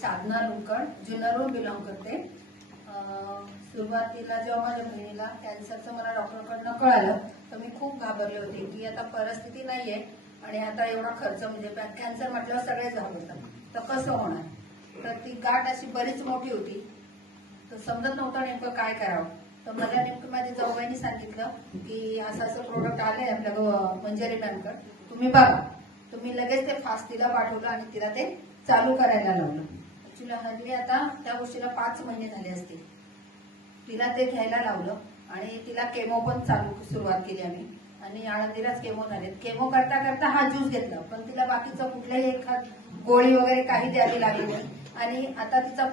साधना Lunkad जुन्नरहून belong करते. सुरुवातीला जेव्हा माझ्या बहिणीला कॅन्सरचं मला डॉक्टरकडनं कळालं तर मी खूप घाबरले होते की आता परिस्थिती नाहीये आणि आता एवढा खर्च म्हणजे कॅन्सर म्हटल्यावर सगळेच घाबरतात तर कसं होणार. तर ती गाठ अशी बरीच मोठी होती तर समजत नव्हतं नेमकं काय करावं. तर मला नेमकं माझ्या जाऊबाईंनी सांगितलं की असं असं प्रोडक्ट आलंय आपल्या मंजरी मॅमकडे, तुम्ही बघा. तुम्ही लगेच ते फास्ट तिला पाठवलं आणि तिला ते चालू करायला लावलं. ऍक्च्युली हल्ली आता त्या गोष्टीला 5 महिने झाले असतील. तिला ते घ्यायला लावलं आणि तिला केमो पण सुरुवात केली आम्ही आणि आळंदीलाच केमो झालेत. केमो करता करता हा ज्यूस घेतला पण तिला बाकीचं कुठल्याही एखाद गोळी वगैरे काही द्यावी लागली नाही. आणि आता तिचा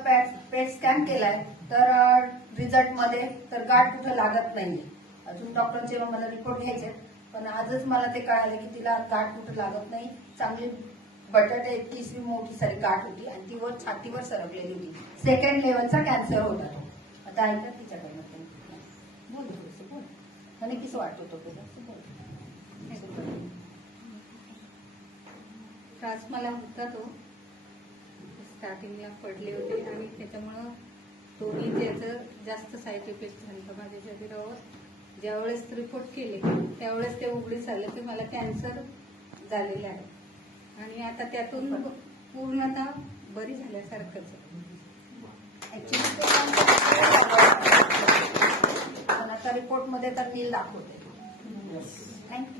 पेट स्कॅन केलाय तर रिझल्ट मध्ये तर गाठ कुठं लागत नाहीये. अजून डॉक्टरचे मला रिपोर्ट घ्यायचे पण आजच मला ते कळालं की तिला गाठ कुठं लागत नाही. चांगली बटाटे इतकीशी मोठी सारी गाठ होती आणि ती वर छातीवर सरकलेली होती. 2nd लेवलचा कॅन्सर होता तो. आता ऐका तिच्याकडनं बोल थोडंसं बोल आणि कसं वाटत होतं तुला बोल. त्रास मला होता तो स्टार्टिंगला पडले होते आणि त्याच्यामुळं तोही त्याचं जास्त साईड इफेक्ट झाला माझ्या शरीरावर. ज्यावेळेस रिपोर्ट केले त्यावेळेस ते उघडीस आलं की मला कॅन्सर झालेलं आहे आणि आता त्यातून पूर्णतः बरी झाल्यासारखंच. पण आता रिपोर्ट मध्ये तर नील दाखवते. थँक्यू.